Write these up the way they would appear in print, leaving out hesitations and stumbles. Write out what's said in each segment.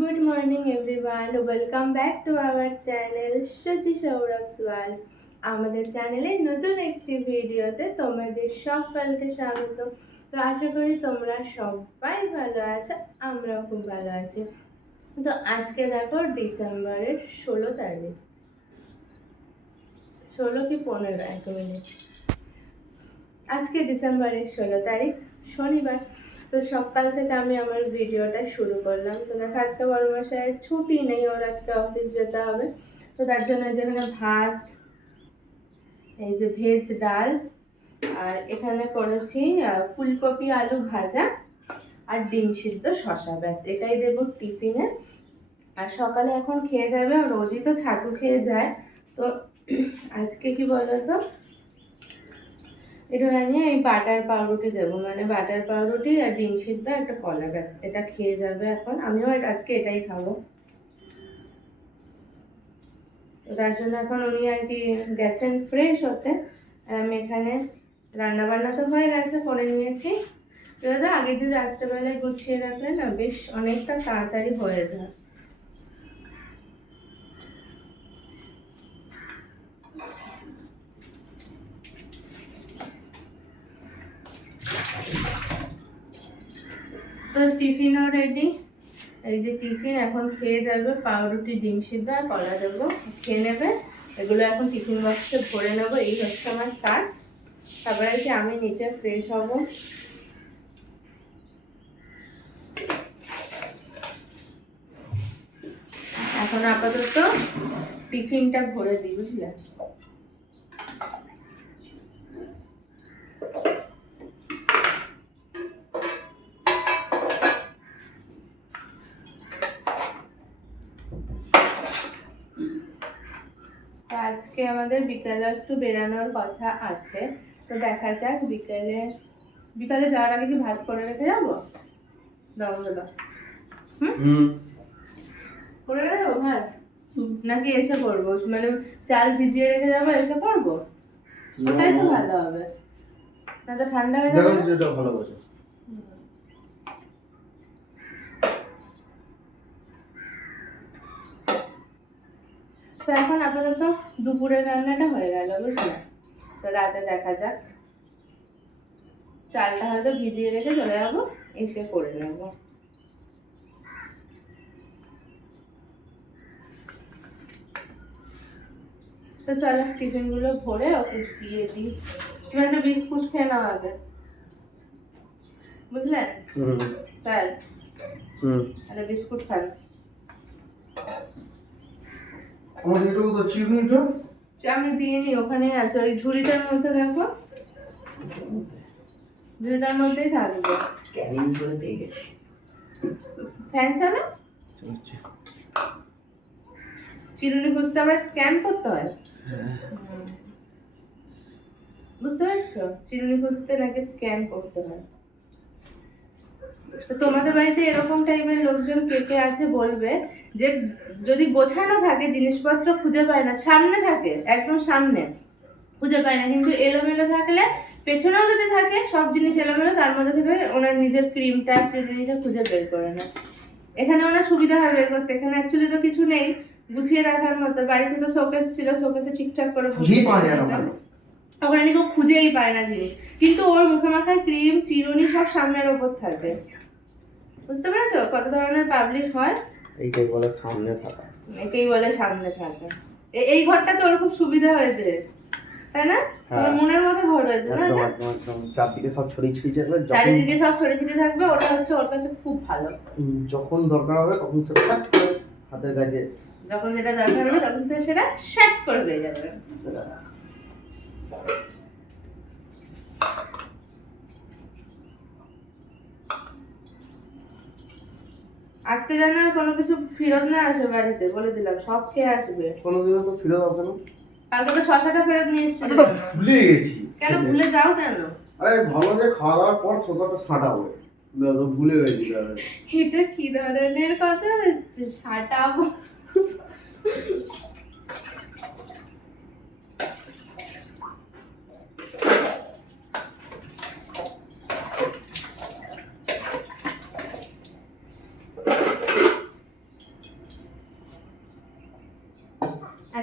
Good morning everyone. Welcome back to our channel Shachi Saurabh's World. আমাদের চ্যানেলে নতুন একটি ভিডিওতে তোমাদের সকলকে স্বাগত। তো আশা করি তোমরা সবাই ভালো আছো, আমরাও খুব ভালো আছি। তো আজকে দেখো ডিসেম্বরের 16 তারিখ, 16 কি 15 এক মিনিট, আজকে ডিসেম্বরের 16 তারিখ শনিবার। তো সকাল থেকে আমি আমার ভিডিওটা শুরু করলাম। তো দেখো আজকে বড় মশাইয়ের ছুটি নেই, ওর আজকে অফিস যেতে হবে। তো তার জন্য যেখানে ভাত, এই যে ভেজ ডাল, আর এখানে করেছি ফুলকপি আলু ভাজা আর ডিম সিদ্ধ শসা, ব্যাস এটাই দেবো টিফিনে। আর সকালে এখন খেয়ে যাবে, রোজই তো ছাতু খেয়ে যায়। তো আজকে কি বলো তো, এটা নিয়ে এই বাটার পাউরুটি দেবো, মানে বাটার পাউরুটি আর ডিম সিদ্ধ একটা কলা, ব্যাস এটা খেয়ে যাবে এখন। আমিও আজকে এটাই খাবো। তো তার জন্য এখন উনি আর কি গেছেন ফ্রেশ হতে, আর আমি এখানে রান্নাবান্না তো হয়ে গেছে, করে নিয়েছি। দাদা আগের দিন রাত্রেবেলায় গুছিয়ে রাখলে না বেশ অনেকটা তাড়াতাড়ি হয়ে যায়। তো টিফিনও রেডি, এই যে টিফিন এখন খেয়ে যাবে, পাউরুটি ডিম সিদ্ধ আর কলা দেবো, খেয়ে নেবে। এগুলো এখন টিফিন বক্সে ভরে নেবো, এই হচ্ছে আমার কাজ। তারপরে কি আমি নিচে ফ্রেশ হব। এখন আপাতত টিফিনটা ভরে দিই, বুঝলে। আজকে আমাদের বিকালে একটু বেরানোর কথা আছে, তো দেখা যাক। বিকালে যাওয়ার আগে কি ভাত করে রেখে যাবো? দাও দাদা, করে রেখে যাবো ভাত, নাকি এসে করবো? মানে চাল ভিজিয়ে রেখে যাবো, এসে করবো? ওটাই তো ভালো হবে, না তো ঠান্ডা হয়ে যাবে। যেটা ভালো বোঝো। তো এখন আপাতত দুপুরের রান্নাটা হয়ে গেল, বুঝলে। তো রাতে দেখা যাক, চালটা হয়তো ভিজিয়ে রেখে চলে যাবো, এসে করে নেবো। তো চলো টিফিনগুলো ভরে ওকে দিয়ে দিই। তুমি একটা বিস্কুট খেয়ে নাও আগে, বুঝলেন স্যার? একটা বিস্কুট খান। আমার এটা তো চিরুনিটা আমি দিয়ে নি, ওখানেই আছে ওই ঝুড়িটার মধ্যে, দেখো ঝুড়িটার মধ্যেই থাকবে। স্ক্যানিং করে পেয়ে গেছি। ফ্যান চালা, চলছে। চিরুনি খুঁজতে আবার স্ক্যান করতে হয়। বুঝতে পারছো, চিরুনি খুঁজতে নাকি স্ক্যান করতে হয়। তো তোমাদের বাড়িতে এরকম টাইপের লোকজন কে কে আছে বলবে, যে যদি গোছানো থাকে জিনিসপত্র খুঁজে পায় না, সামনে থাকে একদম সামনে খুঁজে পায় না, কিন্তু এলোমেলো থাকলে, পেছনেও যদি থাকে সব জিনিস এলোমেলো, তার মধ্যে থেকে ওনার নিজের ক্রিমটা চিরুনিটা খুঁজে বের করে না। এখানে ওনার সুবিধা হয় বের করতে, এখানে অ্যাকচুয়ালি তো কিছু নেই গুছিয়ে রাখার মতো। বাড়িতে তো শোকেস ছিল, শোকেসে ঠিকঠাক করে ওখানে কেউ খুঁজেই পায় না জিনিস, কিন্তু ওর মুখে মাখায় ক্রিম চিরুনি সব সামনের ওপর থাকে। বুঝতে পেরেছো কত ধরনের পাবলিক হয়? এইটাই বলে সামনে থাকা, এটাই বলে সামনে থাকা। এই ঘরটা তো ওর খুব সুবিধা হয়েছে, তাই না? ওর মনের মতো ঘর হয়েছে না? চারদিকে সব ছড়িয়ে ছিটিয়ে থাকবে, চারিদিকে সব ছড়িয়ে ছিটিয়ে থাকবে, ওটা হচ্ছে ওর কাছে খুব ভালো। যখন দরকার হবে তখন সেটা কাট করে হাতের কাছে, যখন যেটা দরকার হবে তখন তো সেটা শ্যাট করে পেয়ে যাবে। আজকে যেন আর কোনো কিছু ফেরত না আসে বাড়িতে, বলে দিলাম সব খেয়ে আসবে। কোনোদিনও তো ফেরত আসে না। কালকে তো শশাটা ফেরত নিয়ে এসেছিল। ভুলে গেছি। কেন ভুলে যাও কেন? আরে ভালো করে খাওয়া দাওয়ার পর শসাটা ছাঁটাবো, ভুলে গেছি। এটা কি ধরনের কথা হচ্ছে, ছাটাবো?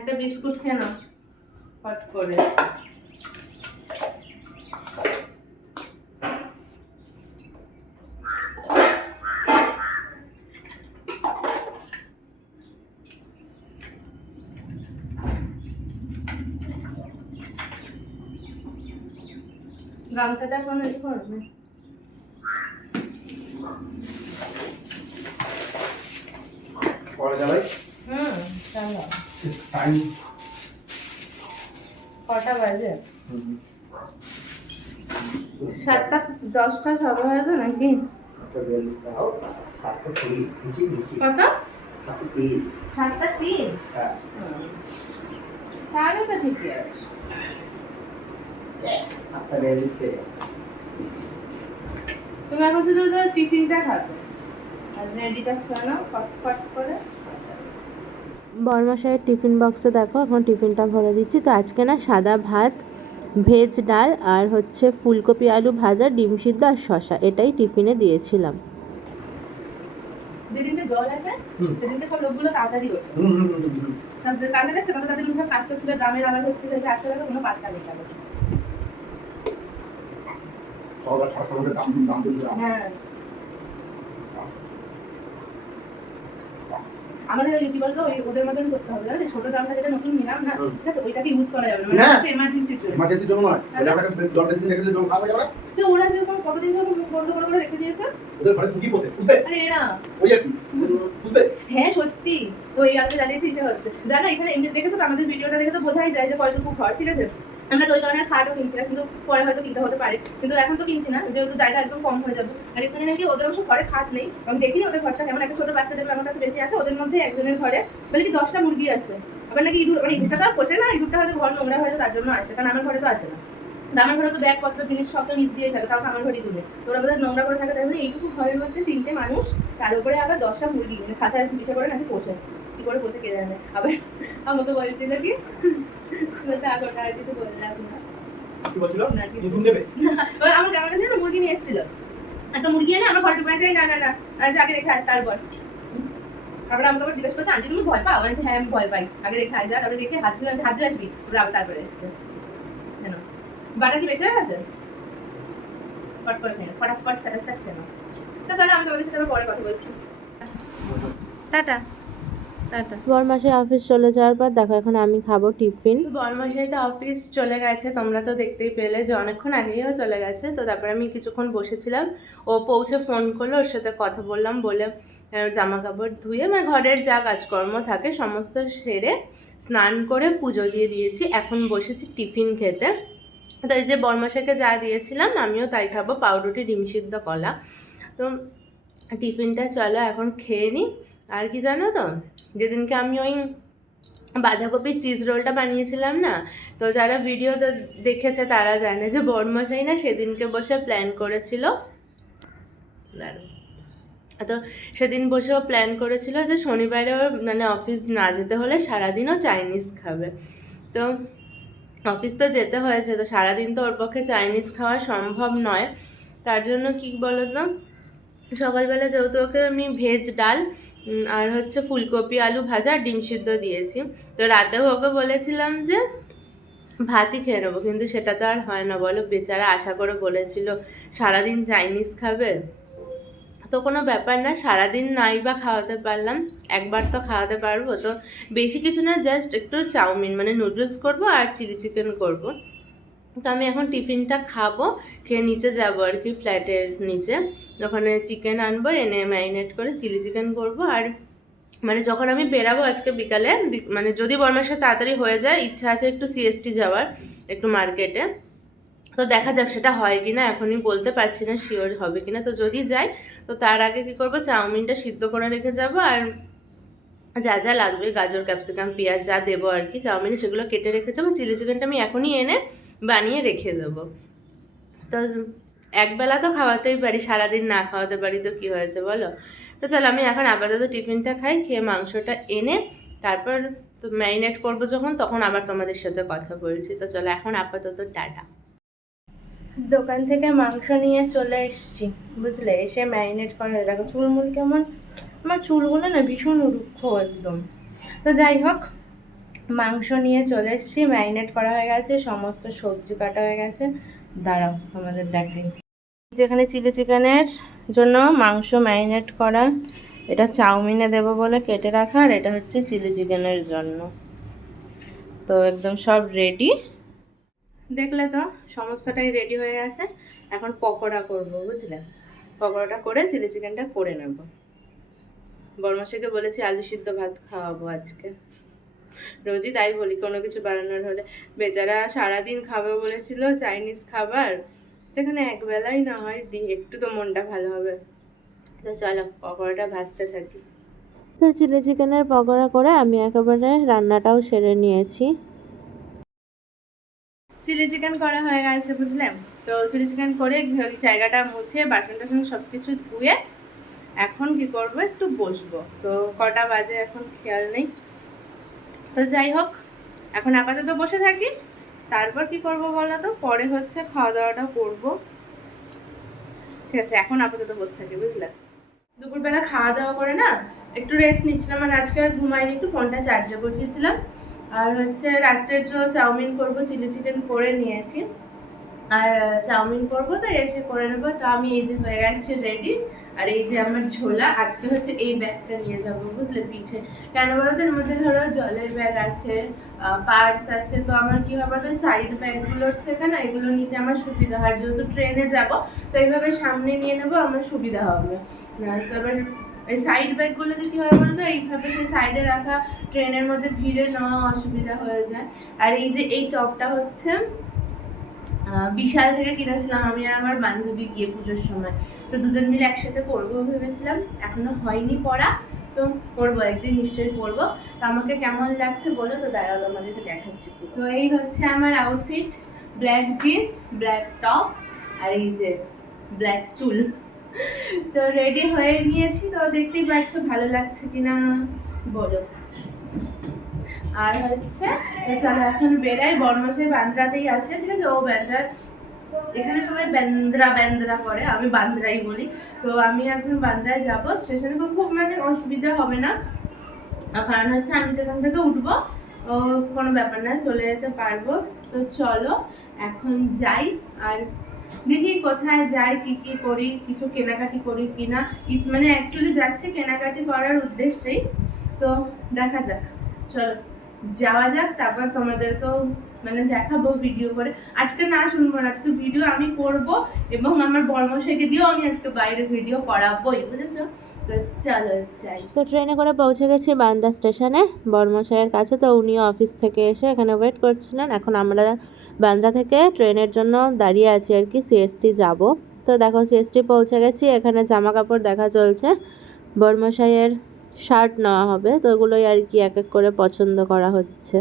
একটা বিস্কুট খেয়ে নাও ফট করে। গামছাটা এখন একটু করবে। পরে যাবে চলো। টাইম কটা বাজে? 7টা 10টা সবে হয়তো নাকি? কত? 7টা 3? তাহলে তো ঠিকই আছে। তুমি এখন শুধু তো টিফিনটা খাবে আর রেডিটা খেয়ে নাও ফট করে। বরমশাইয়ের টিফিন বক্সে দেখো এখন টিফিনটা ভরে দিচ্ছি। তো আজকে না সাদা ভাত, ভেজ ডাল আর হচ্ছে ফুলকপি আলু ভাজা, ডিম সিদ্ধ আর শশা, এটাই টিফিনে দিয়েছিলাম। যেদিনকে জল আছে সেদিনকে সব লোকগুলো তাড়াতাড়ি ওঠে। সব তাড়াতাড়ি যাচ্ছে না, তাদের সব কাজ করছিল, গ্রামের আওয়াজ হচ্ছিল, আজকে দেখো কোনো পাত্তা নেই তাদের। হ্যাঁ আমাদের কি বলতো ওদের মতন করতে হবে, জানো ছোট ড্রামটা যেটা নতুন নিলাম না, ঠিক আছে, ওইটাকে ইউজ করা যাবে না, মানে এমার্জেন্সির জন্য। এমার্জেন্সির জন্য নয়, এটা একটা জল টেস্টিং রেখে জল খাওয়া যাবে না। তো ওরা যখন কতদিন ধরে বন্ধ করে রেখে দিয়েছে, ওদের ঘরে ঢুকি বসে বুঝবে, আরে এরা ওই আর কি বুঝবে। হ্যাঁ সত্যি ওই আলু জ্বালিয়েছে ইচ্ছে হচ্ছে, জানো এখানে এমনি দেখেছো তো আমাদের ভিডিওটা দেখে তো বোঝাই যায় যে কয়টুকু ঘর, ঠিক আছে। আমরা তো ওই কারণে খাটও কিনছি না, কিন্তু পরে হয়তো কিনতে হতে পারে, কিন্তু এখন তো কিনছি না যেহেতু জায়গা একদম কম হয়ে যাবে। আর এখানে নাকি ওদের অবশ্য ঘরে খাট নেই, আমি দেখিনি ওদের ঘরটা কেমন, একটা ছোট বাচ্চাদের আমার কাছে বেশি আছে, ওদের মধ্যে একজনের ঘরে বলে কি 10টা মুরগি আছে। আবার নাকি ইঁদুর, মানে ইঁদুরটা তো আর পোষে না, ইঁদুরটা হয়তো ঘর নোংরা হয়েছে তার জন্য আসে, কারণ আমার ঘরে তো আছে না। আমার ঘরে তো ব্যাগপত্র জিনিস সব তো নিচ দিয়েই থাকে, তাও আমার ঘরেই দূরে, ওরা বোধহয় নোংরা করে থাকে, তাই মানে এইটুকু ঘরের মধ্যে 3টে মানুষ, তার উপরে আবার 10টা মুরগি, মানে খাঁচায় পিছিয়ে করে নাকি পোষে, কি করে পোষে কে জানে। আবার আমাকে বলছিল কি আগরটা আর কিছু বললাম না, কি বলছিল না নতুন দেবে আমার কাছে না মুরগি নিয়ে এসেছিল, একটা মুরগি এনে আমার ঘরে ঢুকে যায়, না না না আগে রেখে আস, তারপর আবার আমাকে আবার জিজ্ঞেস করছে আন্টি তুমি ভয় পাও, আমি হ্যাঁ আমি ভয় পাই, আগে রেখে আস, তারপরে রেখে হাত ধুয়ে আসবি, ওরা আবার তারপরে এসছে। কেন বাটা কি বেশি হয়ে গেছে? ফট করে খেয়ে ফটাফট স্যাট খেয়ে নাও। তা চলো আমি তোমাদের সাথে আবার পরে কথা বলছি, টাটা। বরমশাই অফিস চলে যাওয়ার পর দেখো এখন আমি খাবো টিফিন। বরমশাই তো অফিস চলে গেছে, তোমরা তো দেখতেই পেলে যে অনেকক্ষণ আগেও চলে গেছে। তো তারপরে আমি কিছুক্ষণ বসেছিলাম, ও পৌঁছে ফোন করলো, ওর সাথে কথা বললাম, বলে জামা কাপড় ধুয়ে মানে ঘরের যা কাজকর্ম থাকে সমস্ত সেরে স্নান করে পুজো দিয়ে দিয়েছি, এখন বসেছি টিফিন খেতে। তো এই যে বরমশাইকে যা দিয়েছিলাম আমিও তাই খাবো, পাউরুটি ডিম সিদ্ধ কলা। তো টিফিনটা চলো এখন খেয়ে নিই। আর কি জানো তো, যেদিনকে আমি ওই বাঁধাকপির চিজ রোলটা বানিয়েছিলাম না, তো যারা ভিডিও দেখেছে তারা জানে যে বরমশাই না সেদিনকে বসে প্ল্যান করেছিল, তো সেদিন বসেও প্ল্যান করেছিল যে শনিবারেও মানে অফিস না যেতে হলে সারাদিনও চাইনিজ খাবে। তো অফিস তো যেতে হয়েছে, তো সারাদিন তো ওর পক্ষে চাইনিজ খাওয়া সম্ভব নয়, তার জন্য কি বলো তো সকালবেলা যেহেতু ওকে আমি ভেজ ডাল আর হচ্ছে ফুলকপি আলু ভাজা আর ডিম সিদ্ধ দিয়েছি, তো রাতেও ওকে বলেছিলাম যে ভাতই খেয়ে নেবো, কিন্তু সেটা তো আর হয় না বলো, বেচারা আশা করে বলেছিল সারাদিন চাইনিজ খাবে। তো কোনো ব্যাপার না, সারাদিন নাই বা খাওয়াতে পারলাম, একবার তো খাওয়াতে পারবো। তো বেশি কিছু না, জাস্ট একটু চাউমিন মানে নুডলস করবো আর চিলি চিকেন করবো। তো আমি এখন টিফিনটা খাবো, খেয়ে নিচে যাবো আর কি, ফ্ল্যাটের নিচে, ওখানে চিকেন আনবো, এনে ম্যারিনেট করে চিলি চিকেন করবো। আর মানে যখন আমি বেরাবো আজকে বিকালে, মানে যদি বরমাসে তাড়াতাড়ি হয়ে যায়, ইচ্ছা আছে একটু সিএসটি যাওয়ার, একটু মার্কেটে, তো দেখা যাক সেটা হয় কি না, এখনই বলতে পারছি না শিওর হবে কি না। তো যদি যাই তো তার আগে কী করবো, চাউমিনটা সিদ্ধ করে রেখে যাবো, আর যা যা লাগবে গাজর ক্যাপসিকাম পেঁয়াজ যা দেবো আর কি চাউমিনে, সেগুলো কেটে রেখে যাবো। চিলি চিকেনটা আমি এখনই এনে বানিয়ে রেখে দেবো। তো একবেলা তো খাওয়াতেই পারি, সারাদিন না খাওয়াতে পারি তো কী হয়েছে বলো। তো চলো আমি এখন আপাতত টিফিনটা খাই, খেয়ে মাংসটা এনে তারপর তো ম্যারিনেট করবো যখন, তখন আবার তোমাদের সাথে কথা বলছি। তো চলো এখন আপাতত টাটা। দোকান থেকে মাংস নিয়ে চলে এসেছি বুঝলে, এসে ম্যারিনেট করে দেখো চুলমুল কেমন, আমার চুলগুলো না ভীষণ রুক্ষ একদম। তো যাই হোক মাংস নিয়ে চলে এসেছি, ম্যারিনেট করা হয়ে গেছে, সমস্ত সবজি কাটা হয়ে গেছে। দাঁড়াও তোমাদের দেখাই। যেখানে চিলি চিকেনের জন্য মাংস ম্যারিনেট করা, এটা চাউমিনে দেবো বলে কেটে রাখা, আর এটা হচ্ছে চিলি চিকেনের জন্য। তো একদম সব রেডি, দেখলে তো সমস্তটাই রেডি হয়ে গেছে। এখন পকোড়া করব, বুঝলে? পকোড়াটা করে চিলি চিকেনটা করে নেব। বর্মশাইকে বলেছি আলু সিদ্ধ ভাত খাওয়াবো আজকে। রোজই তাই বলি কোনো কিছু বানানোর হলে। বেচারা সারাদিন খাবে বলেছিল চাইনিজ খাবার, সেখানে একবেলাই না হয় দিই, একটু তো মনটা ভালো হবে। তো চলো পকোড়াটা ভাজতে থাকি। তো চিলি চিকেনের পকোড়া করে আমি একেবারে রান্নাটাও সেরে নিয়েছি। চিলি চিকেন করা হয়ে গেছে, বুঝলেন? তো চিলি চিকেন করে জায়গাটা মুছে বাসন টাসন সব কিছু ধুয়ে এখন কি করব, একটু বসবো। তো কটা বাজে এখন খেয়াল নেই। তো যাই হোক, এখন আপাতত বসে থাকি, তারপর কি করব বলো তো, পরে হচ্ছে খাওয়া দাওয়াটা করব। ঠিক আছে, এখন আপাতত বসে থাকি, বুঝলে? দুপুরবেলা খাওয়া দাওয়া করে না একটু রেস্ট নিচ্ছিলাম, মানে আজকে আর ঘুমাইনি, একটু ফোনটা চার্জে বসিয়েছিলাম। আর হচ্ছে রাত্রের জন্য চাউমিন করব, চিলি চিকেন করে নিয়েছি, আর চাউমিন করব, তো এসে করে নেবো। তো আমি এই যে হয়ে গেছে রেডি, আর এই যে আমার ঝোলা। আজকে হচ্ছে এই ব্যাগটা নিয়ে যাব, বুঝলে, পিঠে। কেন বলো তো, এর মধ্যে ধরো জলের ব্যাগ আছে, পার্স আছে, তো আমার কি হবে তো সাইড ব্যাগগুলোর থেকে না এগুলো নিতে আমার সুবিধা হয়। যেহেতু ট্রেনে যাব, তো এইভাবে সামনে নিয়ে নেবো, আমার সুবিধা হবে। তো এবার এই সাইড ব্যাগগুলোতে কী হয় বলো তো, এইভাবে সেই সাইডে রাখা ট্রেনের মধ্যে ভিড়ে নেওয়া অসুবিধা হয়ে যায়। আর এই যে এই টপটা হচ্ছে বিশাল থেকে কিনেছিলাম আমি আর আমার বান্ধবী গিয়ে পুজোর সময়। তো দুজন মিলে একসাথে পরবো ভেবেছিলাম, এখনো হয়নি পরা, তো পরবো একদিন নিশ্চয়ই পরবো। তো আমাকে কেমন লাগছে বলো তো, দাঁড়াও তোমাদেরকে দেখাচ্ছি। তো এই হচ্ছে আমার outfit, black jeans, black top, আর এই যে ব্ল্যাক চুল। তো রেডি হয়ে নিয়েছি, তো দেখতেই পাচ্ছ ভালো লাগছে কিনা বলো। আর হচ্ছে চলো এখন বেরাই। বর্মশাই বান্দ্রাতেই আছে, ঠিক আছে? ও বান্দ্রা, এখানে সবাই বান্দ্রা করে, আমি বান্দ্রাই বলি। তো আমি এখন বান্দ্রায় যাব, স্টেশনে খুব মানে অসুবিধা হবে না, কারণ হচ্ছে আমি যেখান থেকে উঠবো কোনো ব্যাপার না, চলে যেতে পারবো। তো চলো এখন যাই, আর দেখি কোথায় যাই, কি কি করি, কিছু কেনাকাটি করি কিনা। মানে অ্যাকচুয়ালি যাচ্ছে কেনাকাটি করার উদ্দেশ্যেই, তো দেখা যাক, চলো যাওয়া যাক। তারপর তোমাদেরকেও মানে দেখাবো ভিডিও করে। আজকে না শুনবো না, আজকে ভিডিও আমি করব, এবং আমার বর্মশাইকে দিয়েও আমি আজকে বাইরে ভিডিও করাবোই, বুঝেছো? তো চলো যাই। তো ট্রেনে করে পৌঁছে গেছি বান্দা স্টেশনে বর্মশাইয়ের কাছে। তো উনিও অফিস থেকে এসে এখানে ওয়েট করছিলেন। এখন আমরা বান্দ্রা থেকে ট্রেনের জন্য দাঁড়িয়ে আছি আর কি, সিএসটি যাব। তো দেখো সিএসটি পৌঁছে গেছি, এখানে জামা কাপড় দেখা চলছে, বর্মশাইয়ের শার্ট নেওয়া হবে, তো ওগুলোই আর কি এক এক করে পছন্দ করা হচ্ছে।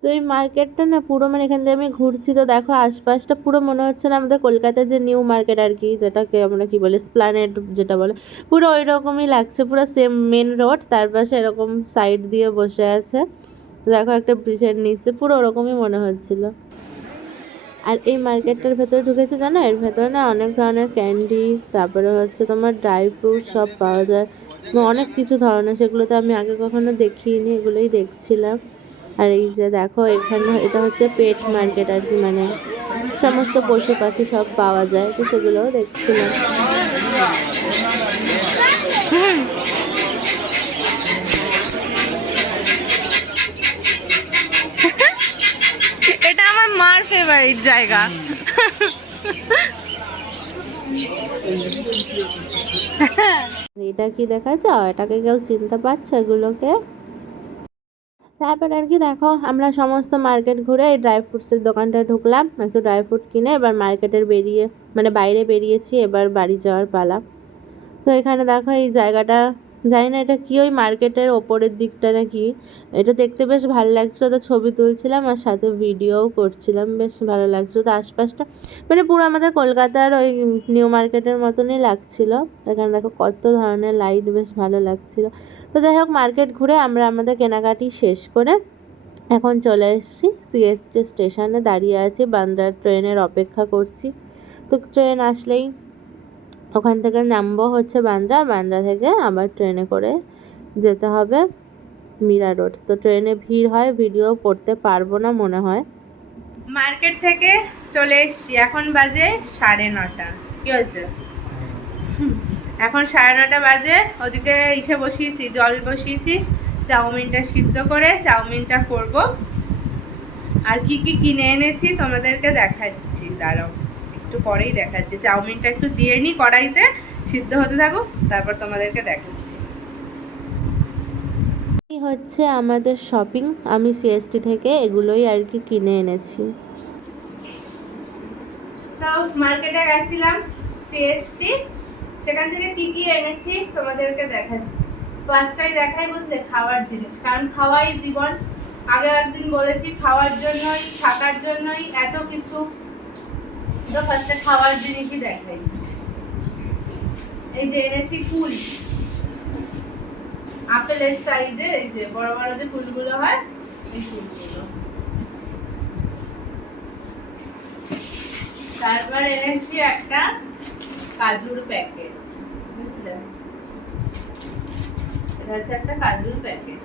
তো এই মার্কেটটা না পুরো, মানে এখান থেকে আমি ঘুরছি, তো দেখো আশপাশটা পুরো মনে হচ্ছে না আমাদের কলকাতায় যে নিউ মার্কেট আর কি, যেটাকে আমরা কি বলি স্প্ল্যানেড যেটা বলে, পুরো ওই রকমই লাগছে। পুরো সেম মেন রোড, তার পাশে এরকম সাইড দিয়ে বসে আছে, দেখো একটা ব্রিজের নিচে, পুরো ওরকমই মনে হচ্ছিল। আর এই মার্কেটটার ভেতরে ঢুকেছে জানো, এর ভেতরে না অনেক ধরনের ক্যান্ডি, তারপরে হচ্ছে তোমার ড্রাই ফ্রুট সব পাওয়া যায়, অনেক কিছু ধরনের, সেগুলো তো আমি আগে কখনো দেখিনি, এগুলোই দেখছিলাম। আর এই যে দেখো এখানে এটা হচ্ছে পেট মার্কেট আর কি, মানে সমস্ত পশু পাখি সব পাওয়া যায়, তো সেগুলোও দেখছিলাম। এটা আমার মার ফেভারিট জায়গা। এটা কি দেখা যাও, এটাকে কেউ চিনতে পারছো এগুলোকে? তারপর আর কি দেখো আমরা সমস্ত মার্কেট ঘুরে এই ড্রাই ফ্রুটসের দোকানটায় ঢুকলাম, একটু ড্রাই ফ্রুট কিনে এবার মার্কেটের বেরিয়ে মানে বাইরে বেরিয়েছি, এবার বাড়ি যাওয়ার পালা। তো এখানে দেখো এই জায়গাটা, জানি না এটা কি, ওই মার্কেটের ওপরের দিকটা নাকি, এটা দেখতে বেশ ভালো লাগছিলো, তো ছবি তুলছিলাম আর সাথে ভিডিওও করছিলাম, বেশ ভালো লাগছিলো। তো আশপাশটা মানে পুরো আমাদের কলকাতার ওই নিউ মার্কেটের মতনই লাগছিল। এখানে দেখো কত ধরনের লাইট, বেশ ভালো লাগছিলো। তো যাই হোক মার্কেট ঘুরে আমরা আমাদের কেনাকাটি শেষ করে এখন চলে এসেছি সিএসটি স্টেশনে, দাঁড়িয়ে আছি, বান্দ্রার ট্রেনের অপেক্ষা করছি। তো ট্রেন আসলেই ওখান থেকে নামবো হচ্ছে বান্দ্রা, বান্দ্রা থেকে আবার ট্রেনে করে যেতে হবে মীরা রোড। তো ট্রেনে ভিড় হয়, ভিডিও করতে পারবো না মনে হয়। মার্কেট থেকে চলে এসছি, এখন বাজে 9:30। কি হচ্ছে? এখন 9:30 বাজে। ওদিকে ইসে বসিয়েছি, জল বসিয়েছি, চাউমিনটা সিদ্ধ করে চাউমিনটা করব। আর কি কি কিনে এনেছি তোমাদেরকে দেখাচ্ছি, দাঁড়াও একটু পরেই দেখাচ্ছি। চাউমিনটা একটু দিয়ে নিই কড়াইতে, সিদ্ধ হতে থাকুক, তারপর তোমাদেরকে দেখাচ্ছি। এই হচ্ছে আমাদের শপিং, আমি সিএসটি থেকে এগুলোই আর কি কিনে এনেছি। তো মার্কেটে গেছিলাম সিএসটি, সেখান থেকে কি কি এনেছি তোমাদেরকে দেখাচ্ছি। ফার্স্টটাই দেখাই, বুঝলে, খাওয়ার জিনিস, কারণ খাওয়াই জীবন। আগে একদিন বলেছি খাওয়ার জন্যই, থাকার জন্যই এত কিছু। তো ফার্স্টে খাওয়ার জিনিসই দেখাই। এই যে এনেছি ফুল, আপেলের সাইজে, এই যে বড় বড় যে ফুলগুলো হয়, এই ফুলগুলো। তারপর এনেছি একটা কাজুর প্যাকেট, বুঝলে, এটা হচ্ছে একটা কাজুর প্যাকেট।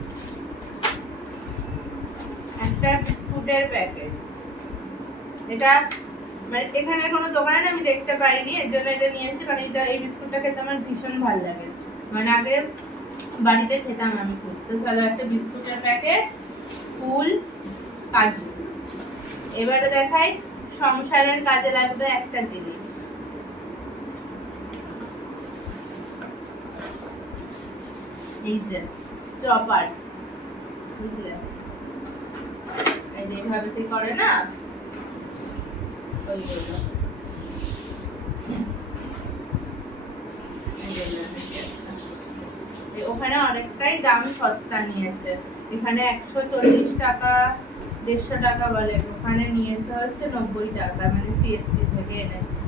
একটা বিস্কুটের প্যাকেট, এটা মানে এখানে কোনো দোকানে আমি দেখতে পাইনি, এর জন্য এটা নিয়েছি, কারণ এই বিস্কুটটা খেতে আমার ভীষণ ভালো লাগে। মানে আগে বাড়িতে খেতাম আমি খুব। তো চলো, একটা বিস্কুটের প্যাকেট, ফুল, কাজু। এবারে দেখাই সংসারের কাজে লাগবে একটা জিনিস, এই যে চপার, বুঝলে, এই যে এইভাবে কি করে না, ওইগুলো। ওখানে অনেকটাই দাম সস্তা নিয়েছে, এখানে 140 টাকা 150 টাকা বলে, ওখানে নিয়েছে হচ্ছে 90 টাকা, মানে সিএসটি থেকে এনেছে।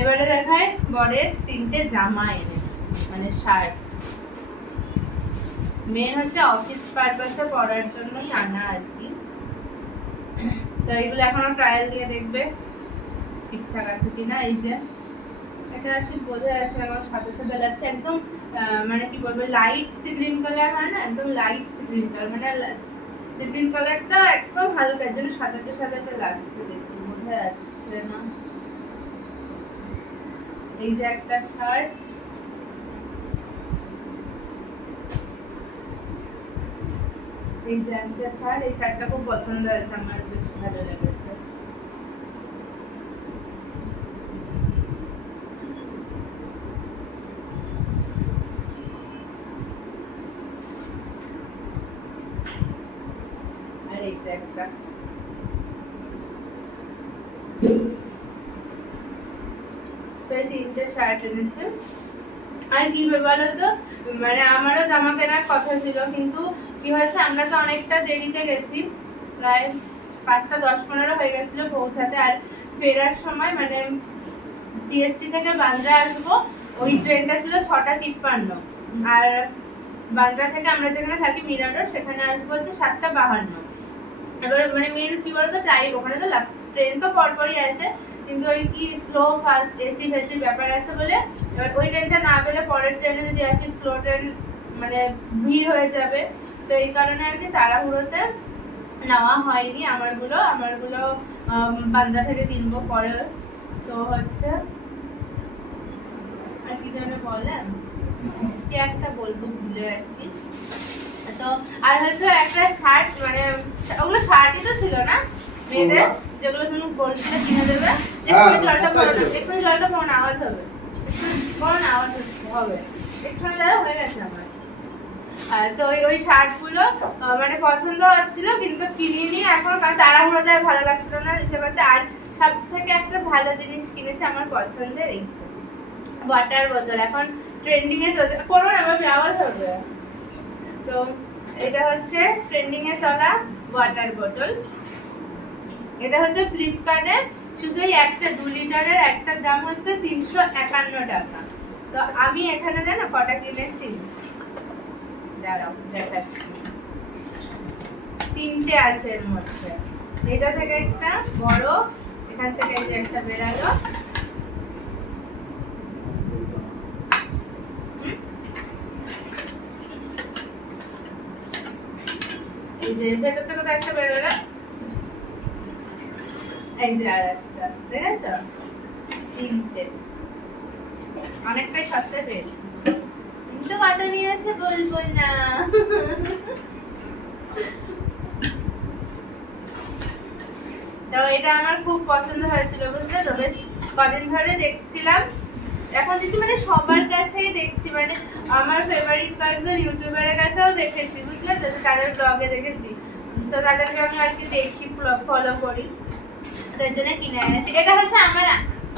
এবারে দেখায় বরের 3টে জামা এনেছে, মানে শার্ট। মেন হচ্ছে অফিস পারপাসে পরার জন্যই আনা আর কি। তো এইগুলো এখনো ট্রায়াল দিয়ে দেখবে ঠিকঠাক আছে কিনা। এই যে এটা আর কি বোঝা যাচ্ছে, আমার সাথে সাথে লাগছে একদম, মানে কি বলবো, লাইট সি গ্রিন কালার হয় না, একদম লাইট সি গ্রিন কালার, মানে সি গ্রিন কালারটা একদম হালকা, এর জন্য সাথে সাথে লাগছে, দেখতে বোঝা যাচ্ছে না। এই যে একটা শার্ট, এই যে একটা শার্ট, এই শার্টটা খুব পছন্দ হয়েছে আমার, বেশ ভালো লেগেছে। আর এই যে একটা, তো এই 3টে শার্ট এনেছে। আর কি বলো তো, মানে আমারও জামা কেনার কথা ছিল, কিন্তু কি হয়েছে, আমরা তো অনেকটা দেরিতে গেছি, প্রায় 5টা 10-15 হয়ে গেছিল পৌঁছাতে। আর ফেরার সময় মানে সিএসটি থেকে বান্দ্রা আসবো, ওই ট্রেনটা ছিল 6:53, আর বান্দ্রা থেকে আমরা যেখানে থাকি মীরা রোড, সেখানে আসবো হচ্ছে 7:52। এবার মানে মেন কি বলতো, টাইম ওখানে তো ট্রেন তো পরপরই আছে, কিন্তু ওই কি স্লো ফাস্ট এসি ফেসির ব্যাপার আছে বলে, এবার ওই ট্রেনটা না পেলে পরের ট্রেনে যদি আসি, স্লো ট্রেন মানে ভিড় হয়ে যাবে। তো এই কারণে আর কি তাড়াহুড়োতে নেওয়া হয়নি আমারগুলো বান্দ্রা থেকে কিনবো পরে। তো হচ্ছে আর কি যেন বলেন, কি একটা বলবো ভুলে যাচ্ছি। তো আর হচ্ছে একটা শার্ট, মানে ওগুলো শার্টই তো ছিল না মেয়েদের, যেগুলো তুমি বলছিলে কিনে দেবে। এক্ষুনি জলটা পড়ো না, এক্ষুনি জলটা পড়ো না, আওয়াজ হবে, পড়ো না, আওয়াজ হবে, এক্ষুনি দাদা হয়ে গেছে আমার। আর তো ওই শার্টগুলো মানে পছন্দ হচ্ছিল, কিন্তু কিনিনি এখন, কারণ তাড়াহুড়োতে আর ভালো লাগছিল না সে করতে। আর সব থেকে একটা ভালো জিনিস কিনেছে আমার পছন্দের, এই ওয়াটার বোতল, এখন ট্রেন্ডিং এ চলছে, করো না ভাবে, আওয়াজ হবে। তো এটা হচ্ছে ট্রেন্ডিং এ চলা ওয়াটার বোতল। এটা হচ্ছে ফ্লিপকার্টে, শুধু এই একটা 2 লিটারের একটার দাম হচ্ছে 351 টাকা। তো আমি এখানে জানো কটা কিনেছি, দাঁড়াও দেখাচ্ছি, 3টে আছে এর মধ্যে। এটা থেকে একটা বড়, এখান থেকে এই যে একটা বেরালো, যে ভেতর থেকে তো একটা বেরোলো, এই যে আর একটা, দেখেছো? তিনটে, অনেকটাই সস্তায় পেয়েছি। কিন্তু কত নিয়েছে বলবো না। তো এটা আমার খুব পছন্দ হয়েছিল, বুঝলে তো? বেশ কদিন ধরে দেখছিলাম, এখন দেখছি মানে সবার কাছেই দেখছি, মানে আমার ফেভারিট কয়েকজন ইউটিউবারের কাছেও দেখেছি, বুঝলে তো? তাদের ব্লগে দেখেছি, তো তাদেরকে আমি আর কি দেখি, ফলো করি, তো এর জন্য কিনে এনেছি। এটা হচ্ছে আমার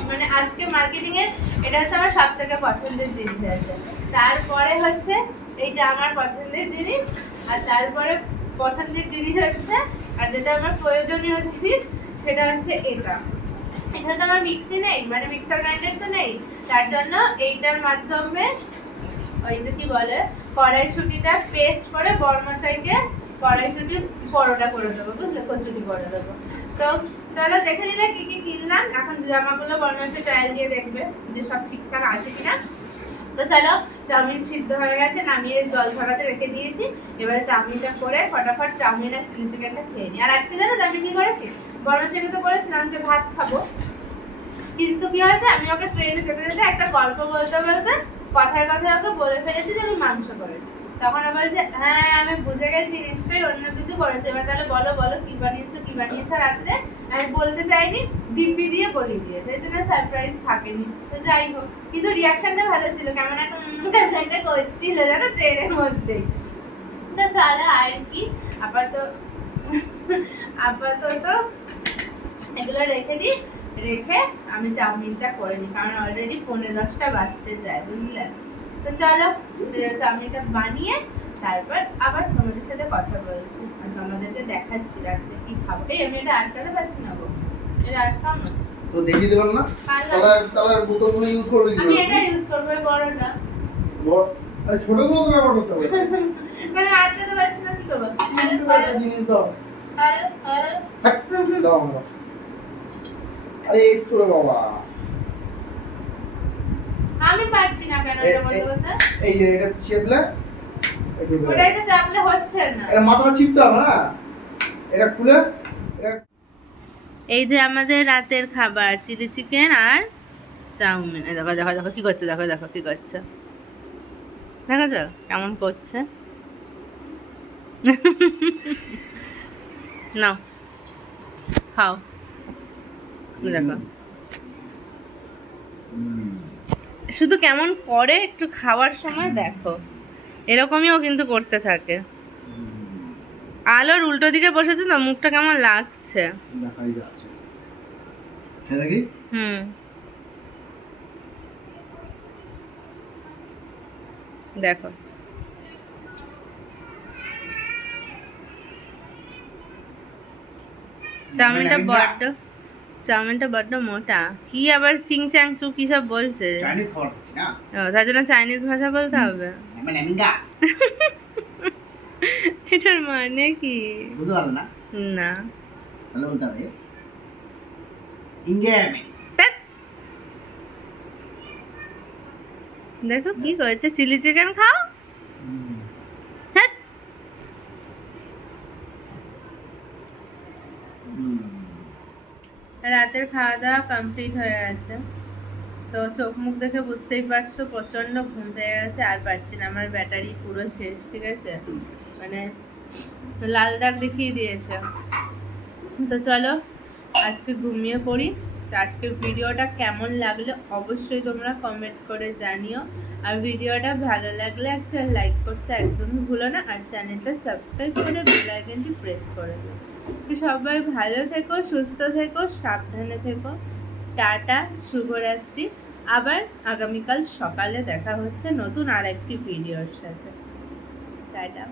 মানে আজকে মার্কেটিং এর এটা হচ্ছে আমার সব থেকে পছন্দের জিনিস আছে। তারপরে হচ্ছে এইটা আমার পছন্দের জিনিস, আর তারপরে পছন্দের জিনিস হচ্ছে, আর যেটা আমার প্রয়োজনীয় জিনিস সেটা হচ্ছে এটা। এখানে তো আমার মিক্সি নেই, মানে মিক্সার গ্রাইন্ডার তো নেই, তার জন্য এইটার মাধ্যমে ওই যে কি বলে কড়াইশুঁটিটা পেস্ট করে বড়মশাইকে কড়াইশুঁটির পরোটা করে দেবো, বুঝলে? কচুরি করে দেবো। তো চলো দেখে নিলে কি কি কিনলাম। এখন জামাগুলো বড়মশাই ট্রায়াল দিয়ে দেখবে যে সব ঠিকঠাক আছে কিনা। তো চলো, চাউমিন সিদ্ধ হয়ে গেছে, নামিয়ে জল ঝরাতে রেখে দিয়েছি। এবারে চাউমিনটা করে ফটাফট চাউমিন আর চিলি চিকেনটা খেয়ে নিই। আর আজকে জানো তো আমি কি করেছি? বড়মশাইকে তো বলেছিলাম যে ভাত খাবো, কিন্তু কি হয়েছে, আমি ওকে ট্রেনে যেতে যেতে একটা গল্প বলতে বলতে কথায় কথায় ওকে বলে ফেলেছি যে আমি মাংস করেছি। তখন ও বলছে হ্যাঁ আমি বুঝে গেছি, নিশ্চয়ই অন্য কিছু করেছে। এবার তাহলে বলো বলো কি বানিয়েছো রাত্রে। আমি বলতে চাইনি, দিব্যি দিয়ে বলিয়ে দিয়েছে, এই জন্য সারপ্রাইজ থাকেনি। তো যাই হোক, কিন্তু রিয়াকশনটা ভালো ছিল, কেমন একটা করছিল জানো ট্রেনের মধ্যেই। তো চলো আর কি, আপাতত এগুলো রেখে দিই, রেখে আমি চাউমিনটা করে নিই, কারণ অলরেডি 10:45 বাজতে যায়, বুঝলে? তো চলো চাউমিনটা বানিয়ে তারপর আবার তোমাদের সাথে কথা বলছি, আর তোমাদেরকে দেখাচ্ছি রাত্রে কি খাবো। এই আমি এটা আটকাতে পারছি না গো, এটা আটকাও না তো দেখিয়ে দিলাম না, তাহলে বোতলগুলো ইউজ করবে কি? আমি এটা ইউজ করবো, এই বড়টা। আরে ছোটগুলো তো ব্যবহার করতে হবে। মানে আটকাতে পারছি না, কি করবো? একটা জিনিস দাও। দাও আমরা। আরে একটু রে বাবা, আমি পারছি না কেন এটা বলতে বলতে। এই যে এটা চেপলে ওটাই তো চাপলে হচ্ছে না, এটা মাথাটা চিপতে হবে না, এটা খুলে এটা। এই যে আমাদের রাতের খাবার, চিলি চিকেন আর চাউমিন। এই দেখো দেখো দেখো কি করছে, দেখো দেখো কি করছে, দেখো তো কেমন করছে। নাও খাও, দেখো শুধু কেমন করে একটু খাওয়ার সময় দেখো, এরকমই ও কিন্তু করতে থাকে। আলোর উল্টো দিকে বসেছে তো, মুখটা কেমন লাগছে দেখাই যাচ্ছে, হ্যাঁ নাকি? দেখো চাউমিনটা বড্ড মোটা। কি আবার চিং চ্যাং চু কি সব বলছে, চাইনিজ খাবার খাচ্ছি না, তার জন্য চাইনিজ ভাষা বলতে হবে। এটার মানে কি বুঝতে পারলে না? না, তাহলে বলতে হবে ইংরেজি। দেখো কি করেছে, চিলি চিকেন খাও। হ্যাঁ রাতের খাওয়া দাওয়া কমপ্লিট হয়ে গেছে, তো চোখ মুখ দেখে বুঝতেই পারছো প্রচন্ড ঘুম পেয়ে গেছে, আর পারছি না, আমার ব্যাটারি পুরো শেষ, ঠিক আছে, মানে লাল দাগ দেখিয়ে দিয়েছে। তো চলো আজকে ঘুমিয়ে পড়ি। তো আজকের ভিডিওটা কেমন লাগলো অবশ্যই তোমরা কমেন্ট করে জানিও, আর ভিডিওটা ভালো লাগলে একটা লাইক করতে একদমই ভুলো না, আর চ্যানেলটা সাবস্ক্রাইব করে বেল আইকনটি প্রেস করে দিও। তো সবাই ভালো থেকো, সুস্থ থেকো, সাবধানে থেকো। টাটা, শুভরাত্রি। আবার আগামীকাল সকালে দেখা হচ্ছে নতুন আরেকটি ভিডিওর সাথে। টাটা।